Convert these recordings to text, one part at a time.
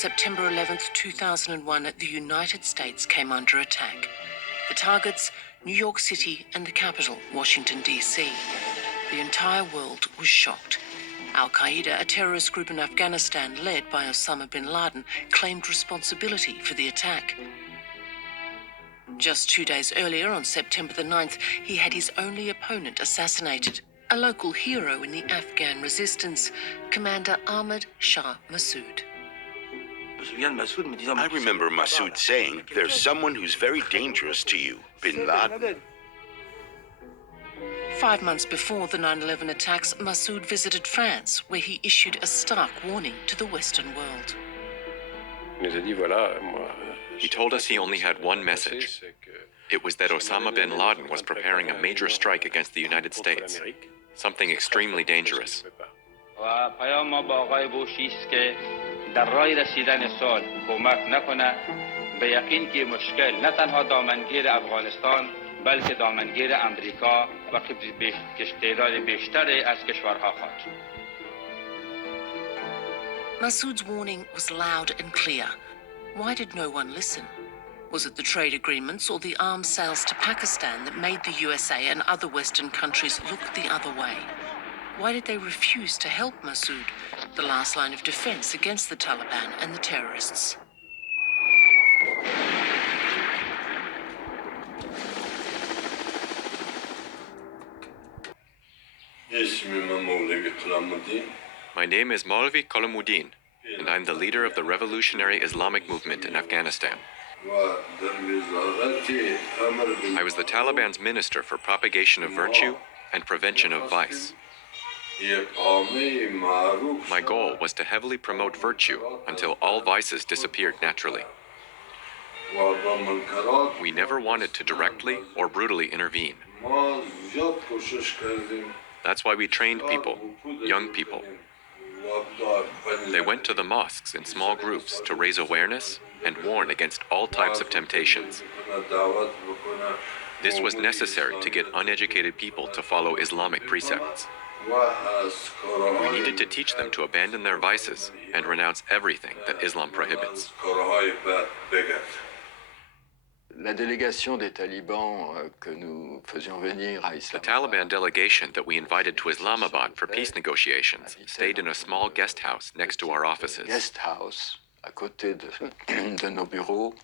September 11th, 2001, the United States came under attack. The targets, New York City and the capital, Washington, D.C. The entire world was shocked. Al-Qaeda, a terrorist group in Afghanistan led by Osama bin Laden, claimed responsibility for the attack. Just 2 days earlier, on September the 9th, he had his only opponent assassinated, a local hero in the Afghan resistance, Commander Ahmad Shah Massoud. I remember Massoud saying, "There's someone who's very dangerous to you, bin Laden." 5 months before the 9/11 attacks, Massoud visited France, where he issued a stark warning to the Western world. He told us he only had one message. It was that Osama bin Laden was preparing a major strike against the United States, something extremely dangerous. در راه رسیدن صلح کمک نکنه به یقین که مشکل نه تنها دامنگیر افغانستان بلکه دامنگیر امریکا و تعداد بیشتری از کشورها خواهد. Massoud's warning was loud and clear. Why did no one listen? Was it the trade agreements or the arms sales to Pakistan that made the USA and other Western countries look the other way? Why did they refuse to help Massoud, the last line of defense against the Taliban and the terrorists? My name is Maulvi Kolamuddin, and I'm the leader of the revolutionary Islamic movement in Afghanistan. I was the Taliban's minister for propagation of virtue and prevention of vice. My goal was to heavily promote virtue until all vices disappeared naturally. We never wanted to directly or brutally intervene. That's why we trained people, young people. They went to the mosques in small groups to raise awareness and warn against all types of temptations. This was necessary to get uneducated people to follow Islamic precepts. We needed to teach them to abandon their vices and renounce everything that Islam prohibits. La délégation des talibans que nous faisions venir à The Taliban delegation that we invited to Islamabad for peace negotiations stayed in a small guest house next to our offices. Guest house à côté de nos bureaux.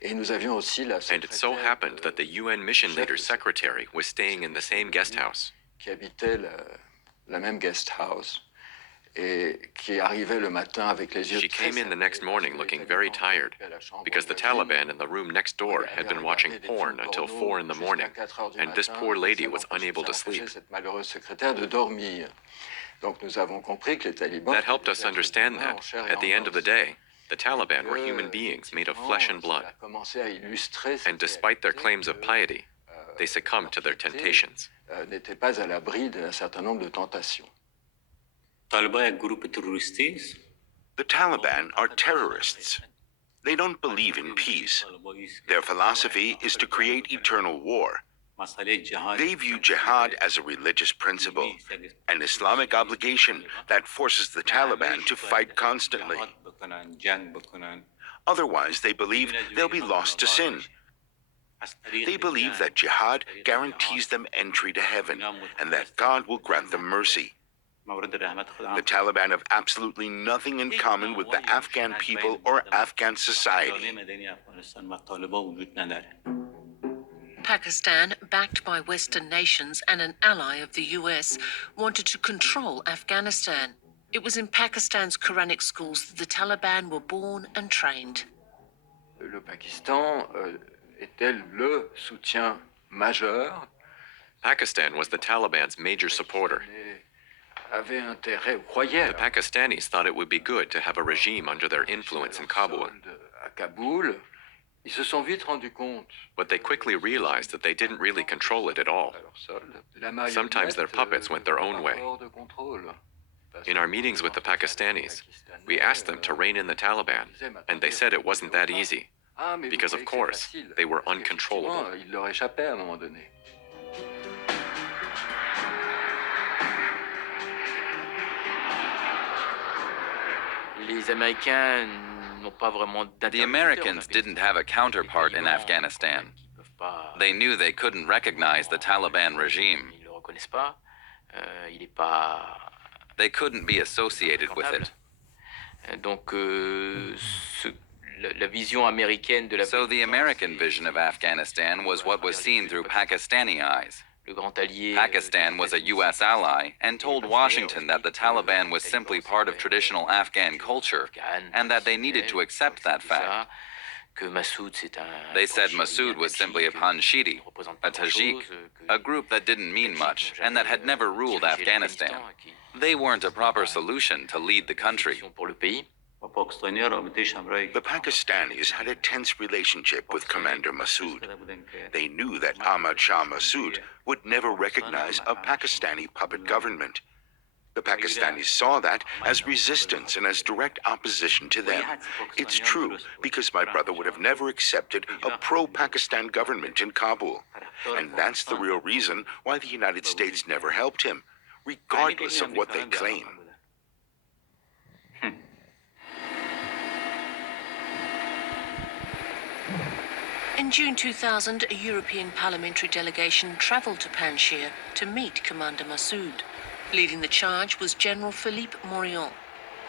Et nous avions aussi la And it so happened that the UN mission leader's secretary was staying in the same guest house. Qui habitait la même guest house et qui arrivait le matin avec les yeux. She came in the next morning looking very tired because the Taliban in the room next door had been watching porn until 4 in the morning, and this poor lady was unable to sleep. That helped us understand that, at the end of the day, the Taliban were human beings made of flesh and blood, and despite their claims of piety, they succumbed to their temptations. N'était pas à l'abri d'un certain nombre de tentations. The Taliban are terrorists. They don't believe in peace. Their philosophy is to create eternal war. They view jihad as a religious principle, an Islamic obligation that forces the Taliban to fight constantly. Otherwise, they believe they'll be lost to sin. They believe that jihad guarantees them entry to heaven and that God will grant them mercy. The Taliban have absolutely nothing in common with the Afghan people or Afghan society. Pakistan, backed by Western nations and an ally of the US, wanted to control Afghanistan. It was in Pakistan's Quranic schools that the Taliban were born and trained. Le Pakistan était le soutien majeur. Pakistan was the Taliban's major supporter. The Pakistanis thought it would be good to have a regime under their influence in Kabul. But they quickly realized that they didn't really control it at all. Sometimes their puppets went their own way. In our meetings with the Pakistanis, we asked them to rein in the Taliban, and they said it wasn't that easy, because of course, they were uncontrollable. The Americans didn't have a counterpart in Afghanistan. They knew they couldn't recognize the Taliban regime. They couldn't be associated with it. So the American vision of Afghanistan was what was seen through Pakistani eyes. Pakistan was a U.S. ally and told Washington that the Taliban was simply part of traditional Afghan culture and that they needed to accept that fact. They said Massoud was simply a Panjshiri, a Tajik, a group that didn't mean much and that had never ruled Afghanistan. They weren't a proper solution to lead the country. The Pakistanis had a tense relationship with Commander Massoud. They knew that Ahmad Shah Massoud would never recognize a Pakistani puppet government. The Pakistanis saw that as resistance and as direct opposition to them. It's true, because my brother would have never accepted a pro-Pakistan government in Kabul. And that's the real reason why the United States never helped him, regardless of what they claim. In June 2000, a European parliamentary delegation travelled to Panjshir to meet Commander Massoud. Leading the charge was General Philippe Morillon,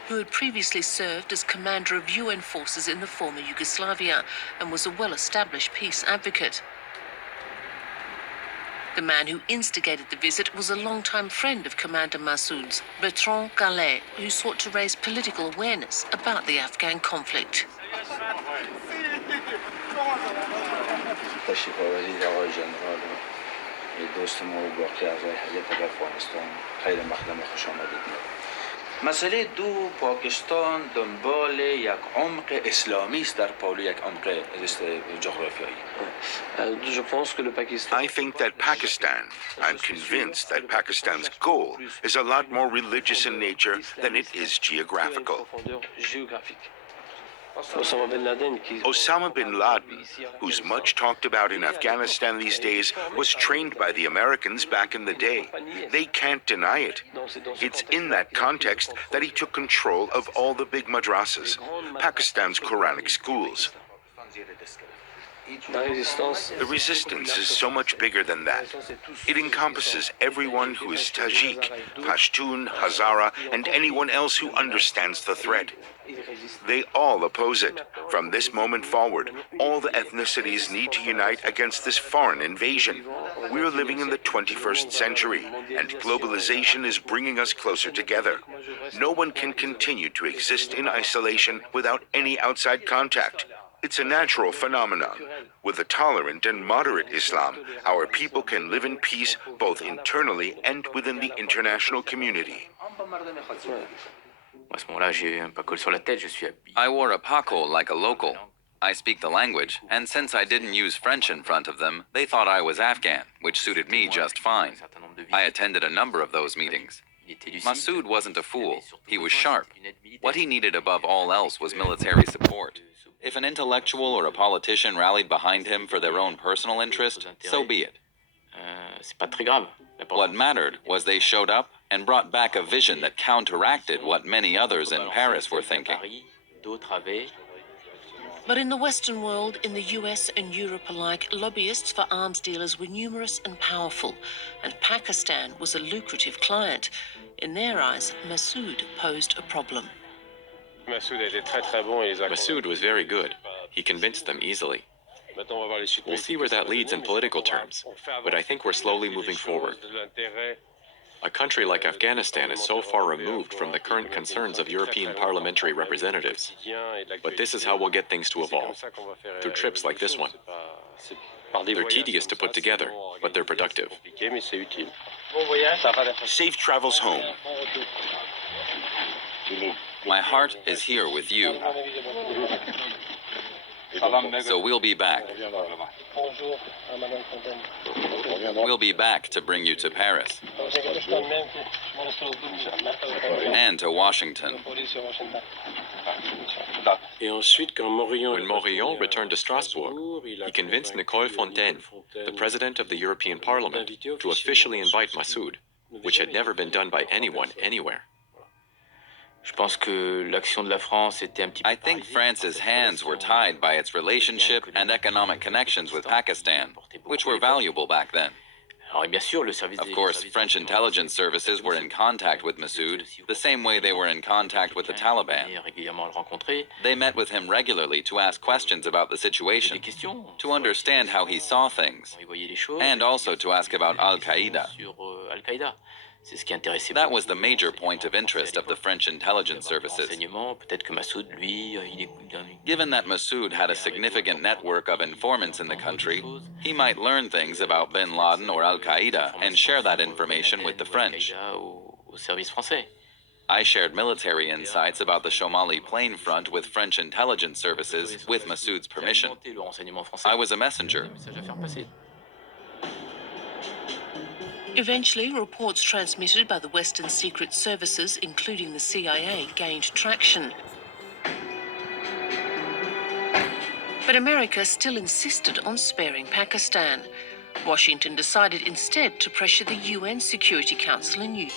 who had previously served as commander of UN forces in the former Yugoslavia and was a well-established peace advocate. The man who instigated the visit was a longtime friend of Commander Massoud's, Bertrand Gallet, who sought to raise political awareness about the Afghan conflict. مسئله دو پاکستان دنبال یک عمق اسلامی است در پالو یک عمق جغرافیایی. I think that I'm convinced that Pakistan's goal is a lot more religious in nature than it is geographical. Osama bin Laden, who's much talked about in Afghanistan these days, was trained by the Americans back in the day. They can't deny it. It's in that context that he took control of all the big madrasas, Pakistan's Quranic schools. The resistance is so much bigger than that. It encompasses everyone who is Tajik, Pashtun, Hazara, and anyone else who understands the threat. They all oppose it. From this moment forward, all the ethnicities need to unite against this foreign invasion. We're living in the 21st century, and globalization is bringing us closer together. No one can continue to exist in isolation without any outside contact. It's a natural phenomenon. With a tolerant and moderate Islam, our people can live in peace both internally and within the international community. I wore a pakol like a local. I speak the language, and since I didn't use French in front of them, they thought I was Afghan, which suited me just fine. I attended a number of those meetings. Massoud wasn't a fool. He was sharp. What he needed above all else was military support. If an intellectual or a politician rallied behind him for their own personal interest, so be it. What mattered was they showed up and brought back a vision that counteracted what many others in Paris were thinking. But in the Western world, in the US and Europe alike, lobbyists for arms dealers were numerous and powerful, and Pakistan was a lucrative client. In their eyes, Massoud posed a problem. Massoud was very good. He convinced them easily. We'll see where that leads in political terms, but I think we're slowly moving forward. A country like Afghanistan is so far removed from the current concerns of European parliamentary representatives. But this is how we'll get things to evolve, through trips like this one. They're tedious to put together, but they're productive. Safe travels home. My heart is here with you. So we'll be back. We'll be back to bring you to Paris. And to Washington. When Morillon returned to Strasbourg, he convinced Nicole Fontaine, the president of the European Parliament, to officially invite Massoud, which had never been done by anyone anywhere. I think France's hands were tied by its relationship and economic connections with Pakistan, which were valuable back then. Of course, French intelligence services were in contact with Massoud, the same way they were in contact with the Taliban. They met with him regularly to ask questions about the situation, to understand how he saw things, and also to ask about Al-Qaeda. That was the major point of interest of the French intelligence services. Given that Massoud had a significant network of informants in the country, he might learn things about bin Laden or Al-Qaeda and share that information with the French. I shared military insights about the Somali Plain Front with French intelligence services with Massoud's permission. I was a messenger. Eventually, reports transmitted by the Western secret services, including the CIA, gained traction. But America still insisted on sparing Pakistan. Washington decided instead to pressure the UN Security Council in New York.